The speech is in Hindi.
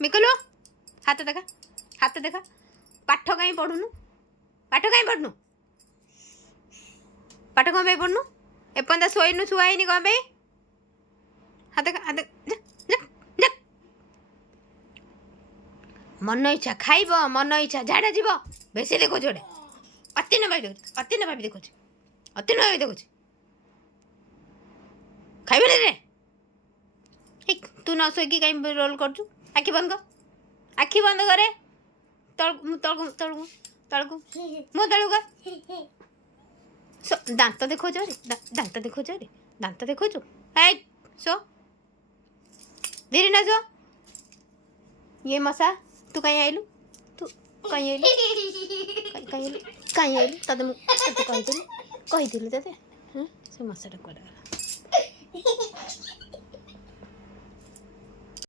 मिकुलु हाथ देखा पाठ कहीं पढ़ुनु पाठ कहीं पढ़नु पाठ कौन पे पढ़नु एपर्यंत शोनु शुआईनी कौन पे हाथ मन इच्छा खाइब मन इच्छा झाड़ा जीव बेसी देखो जोड़े अति न भाई देखो खाइब रे तू न शोकी कहीं रोल कर आखि बंद कर आखि बंद करे तलकू मु तलू दांत देखो रे दांत देखो सो धीरे ना सो ये मसा तू कहीं आइलु कहीं आइलु तते कही दिलु तते से मसाटा कुआडे गला